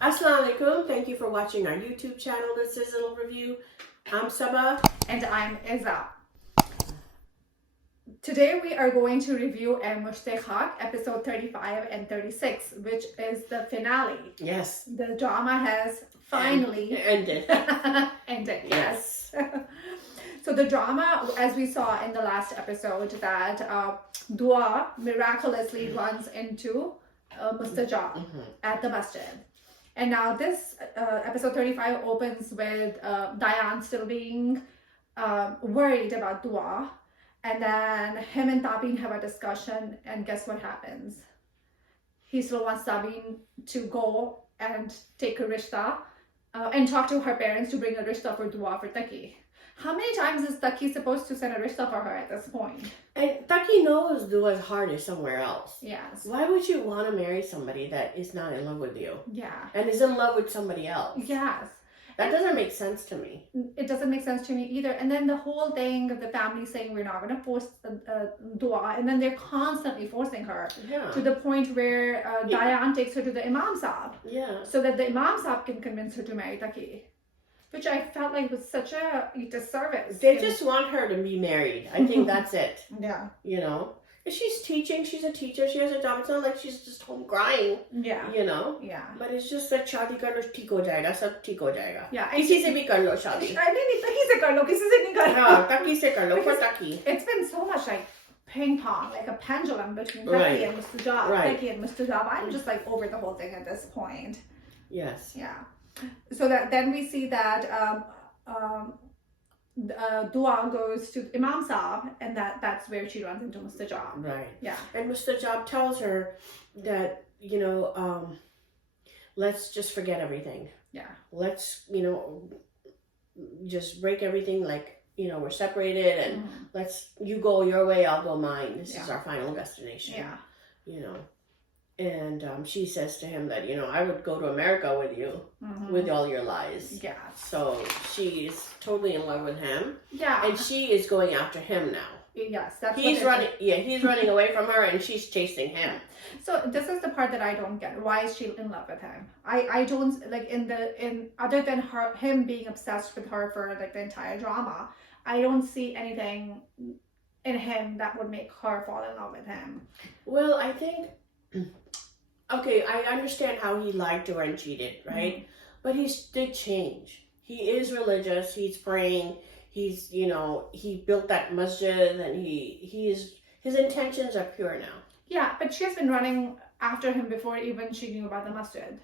Assalamu alaikum. Thank you for watching our YouTube channel, the Sizzle Review. I'm Sabah. And I'm Izza. Today we are going to review Mushte Khaak, episode 35 and 36, which is the finale. Yes. The drama has finally ended. ended, yes. So the drama, as we saw in the last episode, that Dua miraculously runs into Mustajab at the masjid. And now this episode 35 opens with Diane still being worried about Dua. And then him and Tabin have a discussion, and guess what happens? He still wants Tabin to go and take a rishta and talk to her parents to bring a rishta for Dua for Taqi. How many times is Taqi supposed to send a rishta for her at this point? And Taqi knows Dua's heart is somewhere else. Yes. Why would you want to marry somebody that is not in love with you? Yeah. And is in love with somebody else? Yes. That doesn't make sense to me. It doesn't make sense to me either. And then the whole thing of the family saying we're not going to force Dua, and then they're constantly forcing her to the point where Diane takes her to the Imam Saab, so that the Imam Saab can convince her to marry Taqi, which I felt like was such a disservice. They just want her to be married. I think that's it. Yeah. You know? She's teaching, she's a teacher, she has a job. It's not like she's just home crying. Yeah. You know? Yeah. But it's just that शादी कर लो ठीक हो जाएगा, सब ठीक हो जाएगा. Yeah. किसी से भी कर लो शादी. नहीं Taqi से कर लो, किसी से नहीं कर लो. हाँ, Taqi से कर लो, for Taqi. It's been so much like ping pong, like a pendulum between Taqi and Mustajab. Taqi and Mustajab. I'm just like over the whole thing at this point. Yes. Yeah. So that then we see that Dua goes to Imam Saab, and that's where she runs into Mustajab. Right. Yeah. And Mustajab tells her that, let's just forget everything. Yeah. Let's, just break everything, like, we're separated, and you go your way, I'll go mine. This is our final destination. Yeah. And she says to him that, I would go to America with you, with all your lies. Yeah. So she's totally in love with him. Yeah. And she is going after him now. Yes, that's he's running. Yeah, he's running away from her, and she's chasing him. So this is the part that I don't get. Why is she in love with him? I don't like in other than him being obsessed with her for like the entire drama. I don't see anything in him that would make her fall in love with him. Well, I think. Okay, I understand how he lied to her and cheated, right? But he did change. He is religious. He's praying. He's, he built that masjid, and his intentions are pure now. Yeah, but she has been running after him before even she knew about the masjid.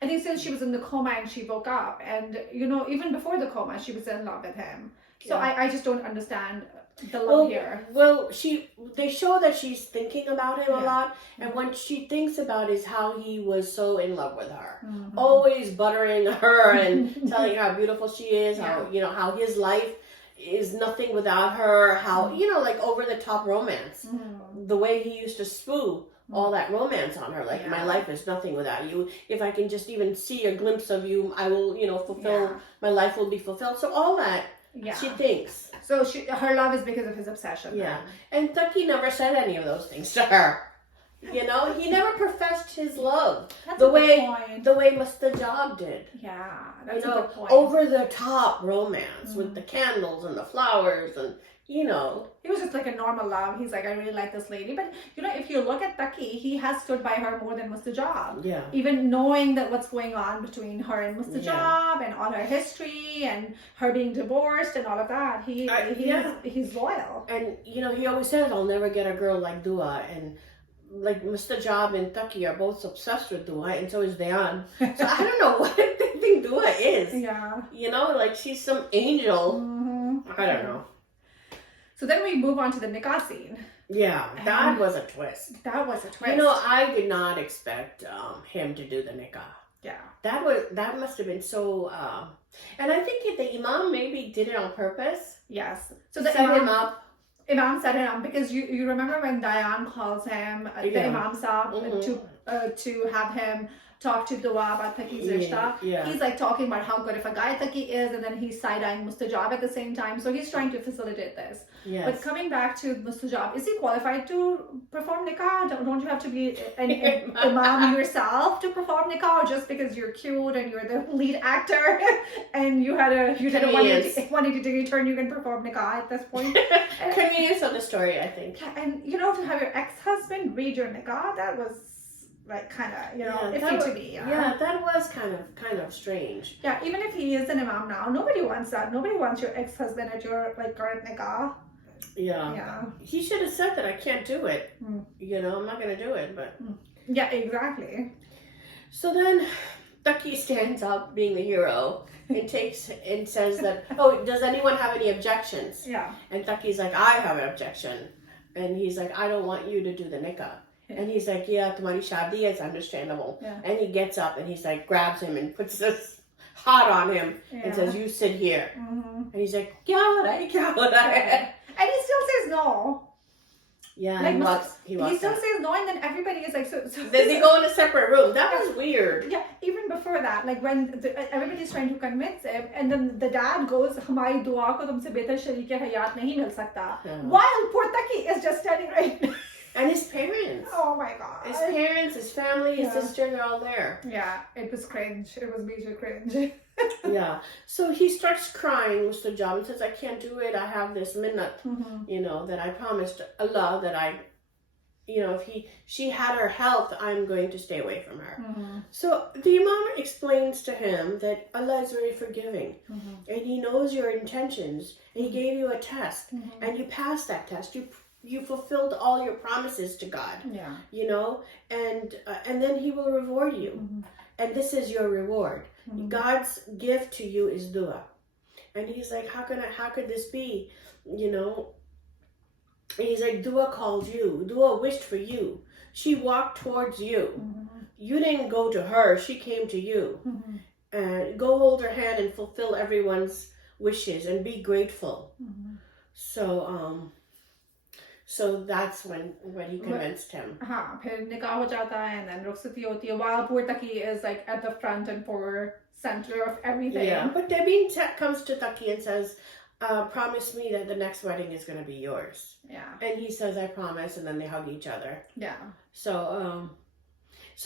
I think since she was in the coma and she woke up, and even before the coma, she was in love with him. So I just don't understand the love here. Well, they show that she's thinking about him a lot, and what she thinks about is how he was so in love with her, always buttering her and telling her how beautiful she is, how his life is nothing without her, how like over the top romance, the way he used to spew all that romance on her, like my life is nothing without you. If I can just even see a glimpse of you, I will fulfill my life will be fulfilled. So all that. Yeah. She thinks. So her love is because of his obsession. Yeah. And Taqi never said any of those things to her. He never professed his love. That's the a good point. The way Mustajab did. Yeah, that's a good point. Over the top romance with the candles and the flowers and It was just like a normal love. He's like, I really like this lady. But, if you look at Taqi, he has stood by her more than Mustajab. Yeah. Even knowing that what's going on between her and Mustajab and all her history and her being divorced and all of that. He's loyal. And, he always says, I'll never get a girl like Dua. And, like, Mustajab and Taqi are both obsessed with Dua, and so is Dayan. So I don't know what they think Dua is. Yeah. Like she's some angel. I don't know. So then we move on to the nikah scene. Yeah, that was a twist. That was a twist. I did not expect him to do the nikah. Yeah. That must have been so. And I think the imam maybe did it on purpose. Yes. So the set him up. Imam set him up because you remember when Diane calls him the Imam Saab to have him talk to Dua about Taqi's rishta. Yeah. He's like talking about how good of a guy Taqi is, and then he's side-eyeing Mustajab at the same time. So he's trying to facilitate this. Yes. But coming back to Mustajab, is he qualified to perform nikah? Don't you have to be an imam yourself to perform nikah, or just because you're cute and you're the lead actor and you did a 180-degree turn, you can perform nikah at this point? Convenience of the story, I think. And to have your ex-husband read your nikah, that was like kind of iffy to me. Yeah, that was kind of strange. Yeah, even if he is an imam now, nobody wants that. Nobody wants your ex-husband at your current nikah. Yeah. He should have said that I can't do it. I'm not gonna do it, but yeah, exactly. So then Taqi stands up being the hero and says that, oh, does anyone have any objections? Yeah. And Taqi's like, I have an objection. And he's like, I don't want you to do the nikah. And he's like, yeah, tumhari shadi is understandable. Yeah. And he gets up and he's like, grabs him and puts this hat on him and says, you sit here. And he's like, kya ho raha hai? And he still says no. Yeah, like he walks still out. says no, and then everybody is like, so Then they go in a separate room. That was weird. Yeah, even before that, like when everybody's trying to convince him, and then the dad goes, "Hamari dua ko tumse betar shareek hayat nahi mil sakta," while poor Taqi is just standing right. And his parents. Oh my god. His parents, his family, his sister, they're all there. Yeah, it was cringe. It was major cringe. Yeah. So he starts crying, Mustajab, and says, I can't do it. I have this minnat, that I promised Allah that if she had her health, I'm going to stay away from her. So the Imam explains to him that Allah is very forgiving and He knows your intentions and He gave you a test and you passed that test. You fulfilled all your promises to God. Yeah. And then He will reward you. And this is your reward. God's gift to you is dua. And he's like, how could this be? And he's like, dua called you. Dua wished for you. She walked towards you. You didn't go to her. She came to you. And go hold her hand and fulfill everyone's wishes and be grateful. So that's when he convinced him. फिर निकाह हो जाता है, and then रुखसती होती है while poor Taqi is like at the front and for center of everything. Yeah, but Debin comes to Taqi and says, promise me that the next wedding is going to be yours. Yeah. And he says, I promise, and then they hug each other. Yeah. So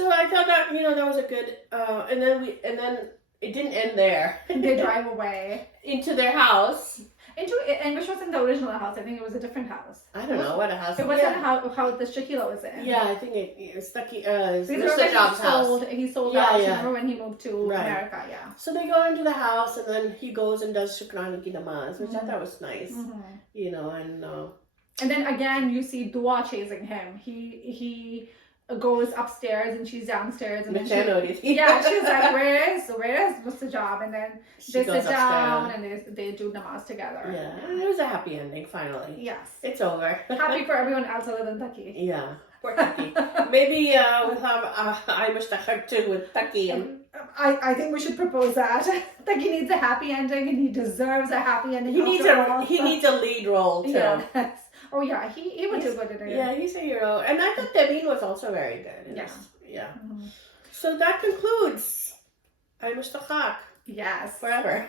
I thought that, that was a good, and then it didn't end there. They drive away. Into their house. And which wasn't the original house. I think it was a different house. I don't know what a house. It wasn't how the Shakila was in. Yeah, I think it's Taqi. Mustajab's house. He sold the house. Remember when he moved to America? Yeah. So they go into the house, and then he goes and does Shukrani ki namaz, which I thought was nice. And then again, you see Dua chasing him. He goes upstairs and she's downstairs, and then she's like, where is Mustajab? And then they sit down and they do namaz together. Yeah, and it was a happy ending finally. Yes, it's over. Happy for everyone else other than Taqi. Yeah, poor Taqi. Maybe we'll have I Mustajab too with Taqi. I think we should propose that. Taqi needs a happy ending, and he deserves a happy ending. He needs a lead role too. Yes. Oh yeah, he would do good in it. Yeah, he's a hero. And I thought Debin was also very good. Yeah. So that concludes I Mustajab. Yes. Forever.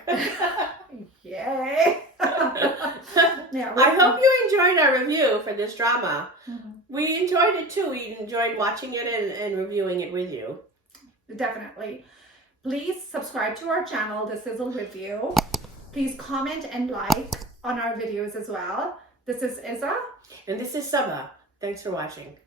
Yay. I hope you enjoyed our review for this drama. We enjoyed it too. We enjoyed watching it and reviewing it with you. Definitely. Please subscribe to our channel, The Sizzle Review. Please comment and like on our videos as well. This is Iza. And this is Saba. Thanks for watching.